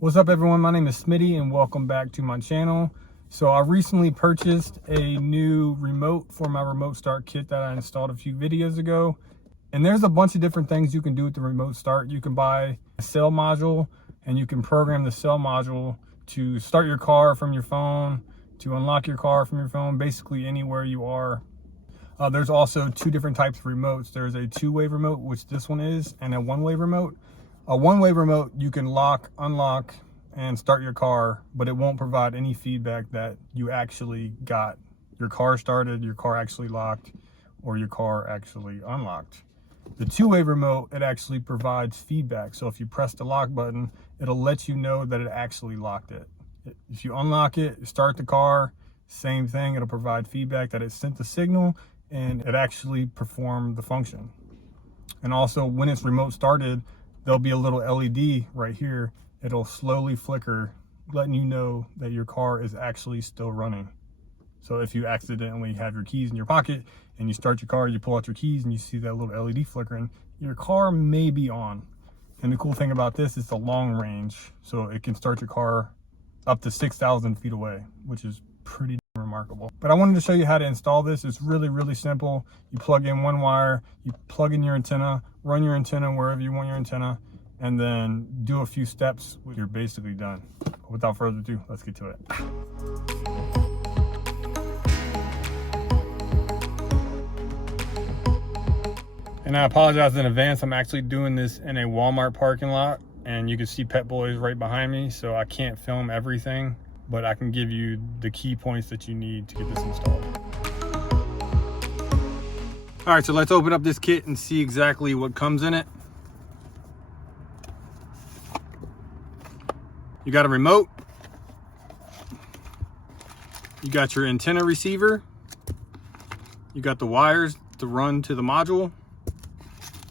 What's up everyone, my name is Smitty and welcome back to my channel. So I recently purchased a new remote for my remote start kit that I installed a few videos ago. And there's a bunch of different things you can do with the remote start. You can buy a cell module and you can program the cell module to start your car from your phone, to unlock your car from your phone, basically anywhere you are. There's also two different types of remotes. There's a two-way remote, which this one is, and a one-way remote. A one-way remote, you can lock, unlock, and start your car, but it won't provide any feedback that you actually got your car started, your car actually locked, or your car actually unlocked. The two-way remote, it actually provides feedback. So if you press the lock button, it'll let you know that it actually locked it. If you unlock it, start the car, same thing, it'll provide feedback that it sent the signal and it actually performed the function. And also when it's remote started, there'll be a little LED right here. It'll slowly flicker, letting you know that your car is actually still running. So if you accidentally have your keys in your pocket and you start your car, you pull out your keys and you see that little LED flickering, your car may be on. And the cool thing about this is the long range. So it can start your car up to 6,000 feet away, which is pretty remarkable. But I wanted to show you how to install this. It's really simple. You plug in one wire, you plug in your antenna, run your antenna wherever you want your antenna, and then do a few steps. You're basically done. Without further ado, let's get to it. And I apologize in advance. I'm actually doing this in a Walmart parking lot, and you can see Pet Boys right behind me, so I can't film everything, but I can give you the key points that you need to get this installed. All right, so let's open up this kit and see exactly what comes in it. You got a remote. You got your antenna receiver. You got the wires to run to the module.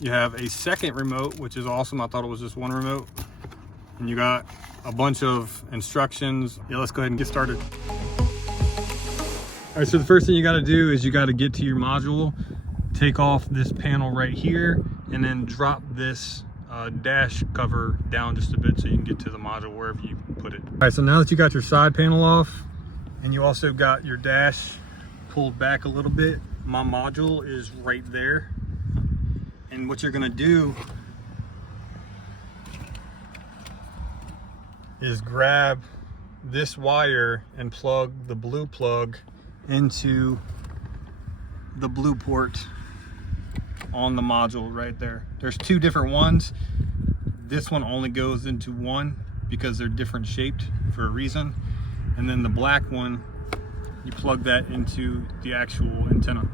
You have a second remote, which is awesome. I thought it was just one remote. And you got a bunch of instructions. Yeah, let's go ahead and get started. All right, so the first thing you gotta do is you gotta get to your module, take off this panel right here, and then drop this dash cover down just a bit so you can get to the module wherever you put it. All right, so now that you got your side panel off, and you also got your dash pulled back a little bit, my module is right there. And what you're gonna do is grab this wire and plug the blue plug into the blue port on the module right there. There's two different ones. This one only goes into one because they're different shaped for a reason. And then the black one, you plug that into the actual antenna.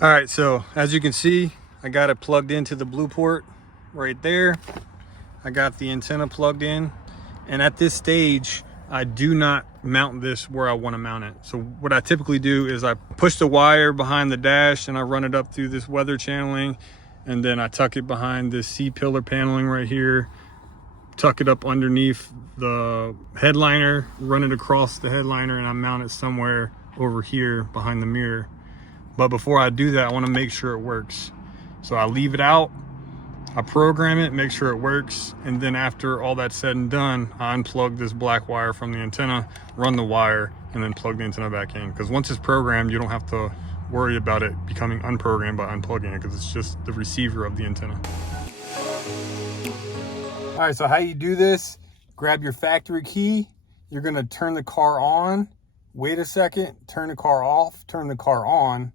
All right, so as you can see, I got it plugged into the blue port right there. I got the antenna plugged in. And at this stage, I do not mount this where I want to mount it. So what I typically do is I push the wire behind the dash and I run it up through this weather channeling, and then I tuck it behind this C-pillar paneling right here, tuck it up underneath the headliner, run it across the headliner, and I mount it somewhere over here behind the mirror. But before I do that, I want to make sure it works. So I leave it out, I program it, make sure it works, and then after all that's said and done, I unplug this black wire from the antenna, run the wire, and then plug the antenna back in. Because once it's programmed, you don't have to worry about it becoming unprogrammed by unplugging it, because it's just the receiver of the antenna. All right, so how you do this, grab your factory key, you're gonna turn the car on, wait a second, turn the car off, turn the car on,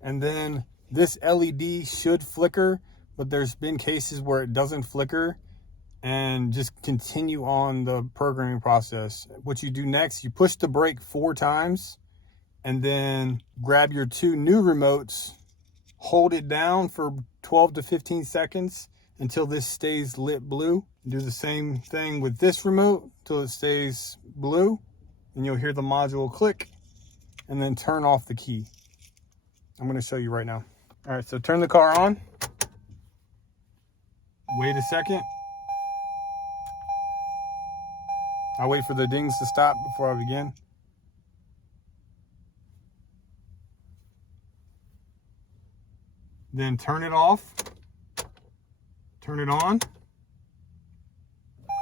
and then this LED should flicker, but there's been cases where it doesn't flicker, and just continue on the programming process. What you do next, you push the brake 4 times, and then grab your 2 new remotes, hold it down for 12 to 15 seconds until this stays lit blue. Do the same thing with this remote until it stays blue, and you'll hear the module click, and then turn off the key. I'm gonna show you right now. All right, so turn the car on. Wait a second. I'll wait for the dings to stop before I begin. Then turn it off. Turn it on.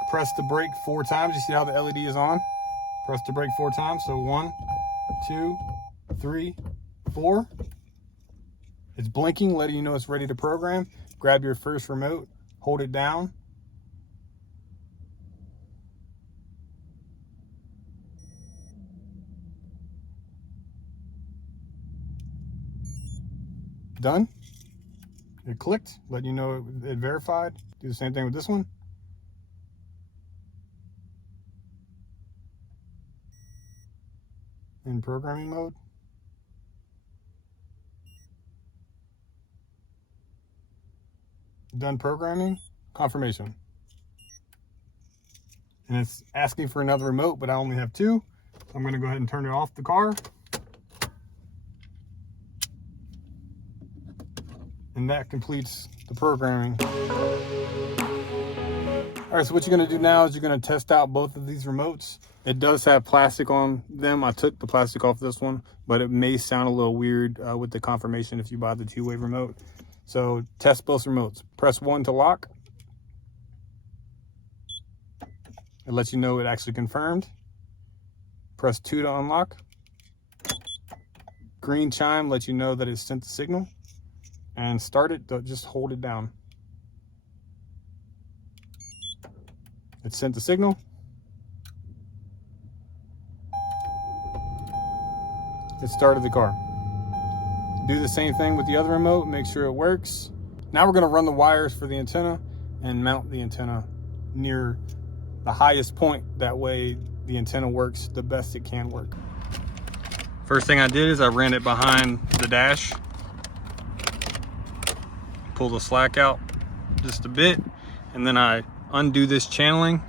press the brake 4 times. You see how the LED is on? Press the brake 4 times. So 1, 2, 3, 4. It's blinking, letting you know it's ready to program. Grab your first remote, hold it down. Done. It clicked, letting you know it verified. Do the same thing with this one. In programming mode. Done programming, confirmation. And it's asking for another remote, but I only have 2. So I'm going to go ahead and turn it off the car. And that completes the programming. All right, so what you're going to do now is you're going to test out both of these remotes. It does have plastic on them. I took the plastic off this one, but it may sound a little weird with the confirmation if you buy the 2-way remote. So test both remotes. Press 1 to lock. It lets you know it actually confirmed. Press 2 to unlock. Green chime lets you know that it sent the signal. And start it, just hold it down. It sent the signal. It started the car. Do the same thing with the other remote, make sure it works. Now we're gonna run the wires for the antenna and mount the antenna near the highest point. That way the antenna works the best it can work. First thing I did is I ran it behind the dash. Pull the slack out just a bit, and then I undo this channeling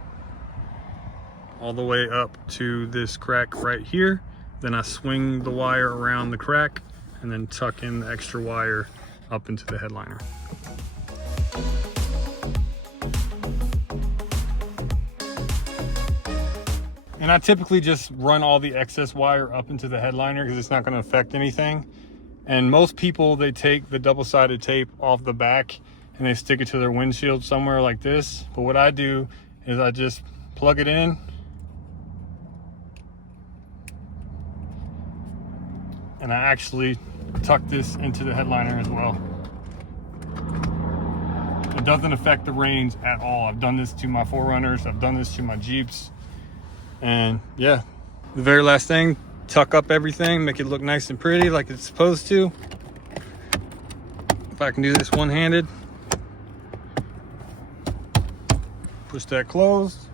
all the way up to this crack right here. Then I swing the wire around the crack and then tuck in the extra wire up into the headliner. And I typically just run all the excess wire up into the headliner because it's not going to affect anything. And most people, they take the double-sided tape off the back and they stick it to their windshield somewhere like this. But what I do is I just plug it in and I actually tuck this into the headliner as well. It doesn't affect the range at all. I've done this to my 4Runners, I've done this to my Jeeps. And yeah, the very last thing, tuck up everything, make it look nice and pretty like it's supposed to. If I can do this one-handed. Push that closed.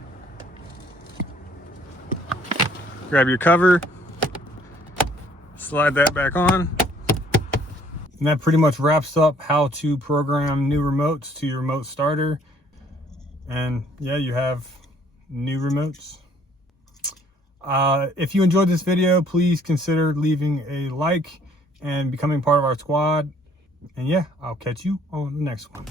Grab your cover. Slide that back on. And that pretty much wraps up how to program new remotes to your remote starter. And yeah, you have new remotes. If you enjoyed this video, please consider leaving a like and becoming part of our squad. And yeah, I'll catch you on the next one.